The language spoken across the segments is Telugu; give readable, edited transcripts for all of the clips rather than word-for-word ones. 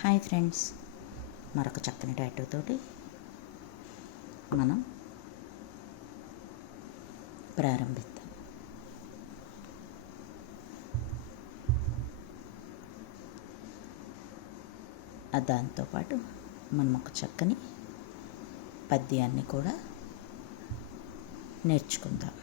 హాయ్ ఫ్రెండ్స్, మరొక చక్కని టాటూ తోటి మనం ప్రారంభిద్దాం. దాంతోపాటు మనం ఒక చక్కని పద్యాన్ని కూడా నేర్చుకుందాం.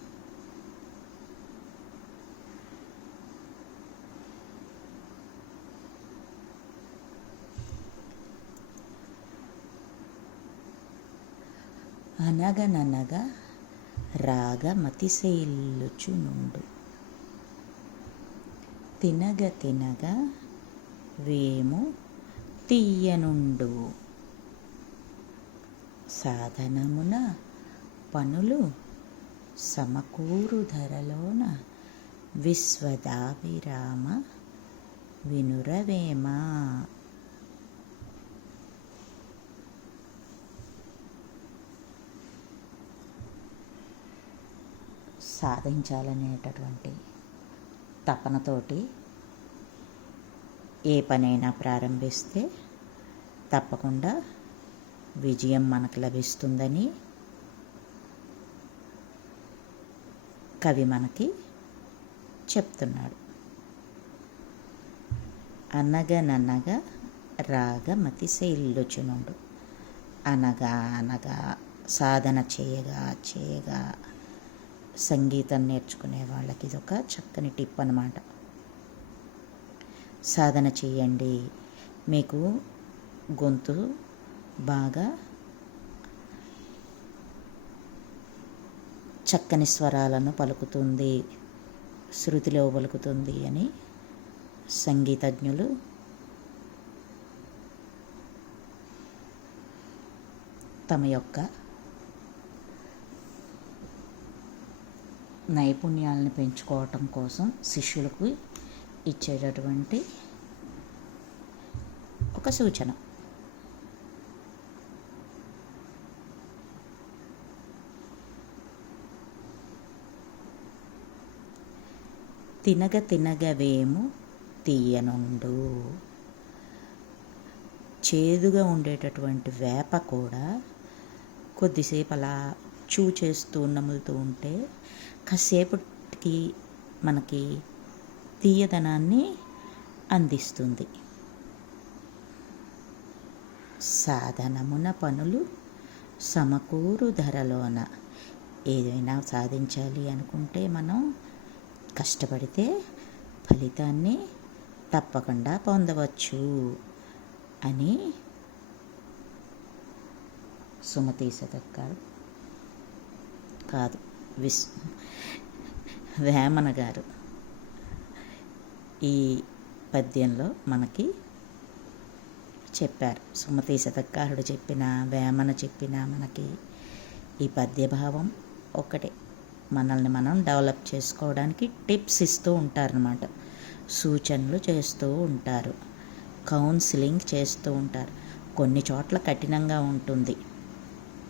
అనగననగా రాగమతిశయిల్లుచునుండు, తినగ తినగ వేము తీయనుండు, సాధనమున పనులు సమకూరు ధరలోన విశ్వదాభిరామ వినురవేమ. సాధించాలనేటటువంటి తపనతోటి ఏ పనైనా ప్రారంభిస్తే తప్పకుండా విజయం మనకు లభిస్తుందని కవి మనకి చెప్తున్నాడు. అనగననగా రాగమతిశయిల్లుచునుండు, అనగా అనగా సాధన చేయగా చేయగా సంగీతం నేర్చుకునే వాళ్ళకి ఇది ఒక చక్కని టిప్ అన్నమాట. సాధన చేయండి, మీకు గొంతు బాగా చక్కని స్వరాలను పలుకుతుంది, శృతిలో పలుకుతుంది అని సంగీతజ్ఞులు తమ యొక్క నైపుణ్యాలను పెంచుకోవటం కోసం శిష్యులకు ఇచ్చేటటువంటి ఒక సూచన. తినగ తినగ వేము తీయనుండు, చేదుగా ఉండేటటువంటి వేప కూడా కొద్దిసేపు అలా చూ చేస్తూ నములుతూ ఉంటే కాసేపటికి మనకి తీయదనాన్ని అందిస్తుంది. సాధనమున పనులు సమకూరు ధరలోన, ఏదైనా సాధించాలి అనుకుంటే మనం కష్టపడితే ఫలితాన్ని తప్పకుండా పొందవచ్చు అని సుమతీ శతక్ గారు కాదు, వేమన గారు ఈ పద్యంలో మనకి చెప్పారు. సుమతీ శతకారుడు చెప్పిన, వేమన చెప్పిన మనకి ఈ పద్యభావం ఒకటే. మనల్ని మనం డెవలప్ చేసుకోవడానికి టిప్స్ ఇస్తూ ఉంటారన్నమాట, సూచనలు చేస్తూ ఉంటారు, కౌన్సిలింగ్ చేస్తూ ఉంటారు. కొన్ని చోట్ల కఠినంగా ఉంటుంది,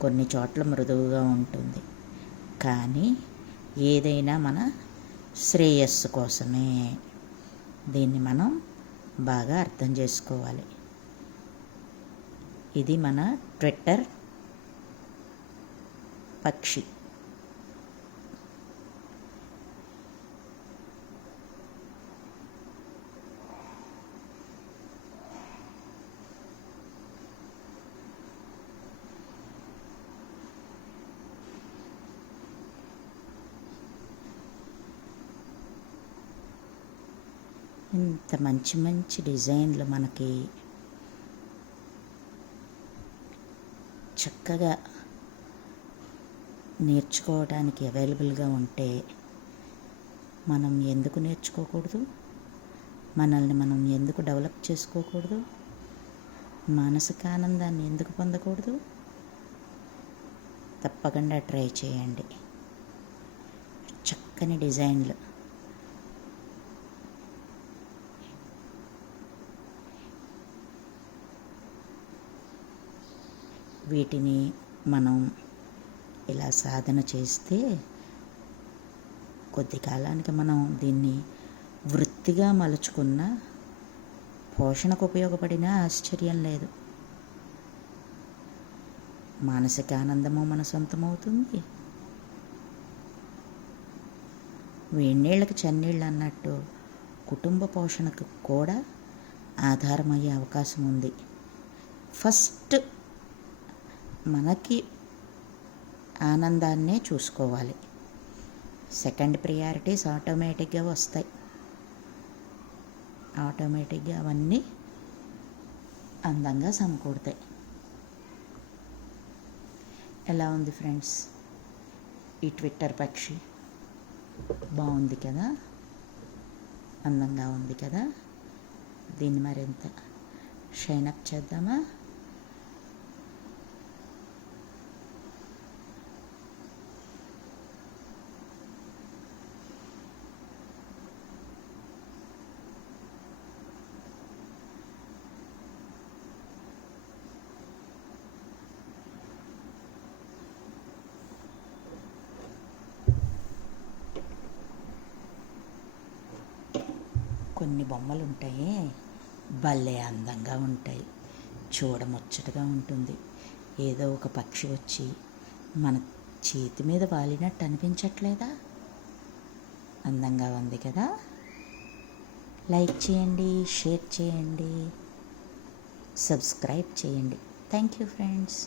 కొన్ని చోట్ల మృదువుగా ఉంటుంది, కానీ ఏదైనా మన శ్రేయస్సు కోసమే. దీన్ని మనం బాగా అర్థం చేసుకోవాలి. ఇది మన ట్విట్టర్ పక్షి. ఇంత మంచి మంచి డిజైన్లు మనకి చక్కగా నేర్చుకోవడానికి అవైలబుల్గా ఉంటే మనం ఎందుకు నేర్చుకోకూడదు? మనల్ని మనం ఎందుకు డెవలప్ చేసుకోకూడదు? మానసిక ఆనందాన్ని ఎందుకు పొందకూడదు? తప్పకుండా ట్రై చేయండి. చక్కని డిజైన్లు వీటిని మనం ఇలా సాధన చేస్తే కొద్ది కాలానికి మనం దీన్ని వృత్తిగా మలుచుకున్న పోషణకు ఉపయోగపడినా ఆశ్చర్యం లేదు. మానసిక ఆనందము మన సొంతమవుతుంది. వేడినీళ్ళకి చన్నీళ్ళు అన్నట్టు కుటుంబ పోషణకు కూడా ఆధారమయ్యే అవకాశం ఉంది. ఫస్ట్ మనకి ఆనందాన్నే చూసుకోవాలి. సెకండ్ ప్రియారిటీస్ ఆటోమేటిక్గా వస్తాయి. ఆటోమేటిక్గా అవన్నీ అందంగా సమకూడతాయి. ఎలా ఉంది ఫ్రెండ్స్ ఈ ట్విట్టర్ పక్షి? బాగుంది కదా, అందంగా ఉంది కదా. దీన్ని మరింత షైనప్ చేద్దామా? కొన్ని బొమ్మలు ఉంటాయి, భలే అందంగా ఉంటాయి, చూడముచ్చటగా ఉంటుంది. ఏదో ఒక పక్షి వచ్చి మన చేతి మీద వాలినట్టు అనిపించట్లేదా? అందంగా ఉంది కదా. లైక్ చేయండి, షేర్ చేయండి, సబ్స్క్రైబ్ చేయండి. Thank you friends.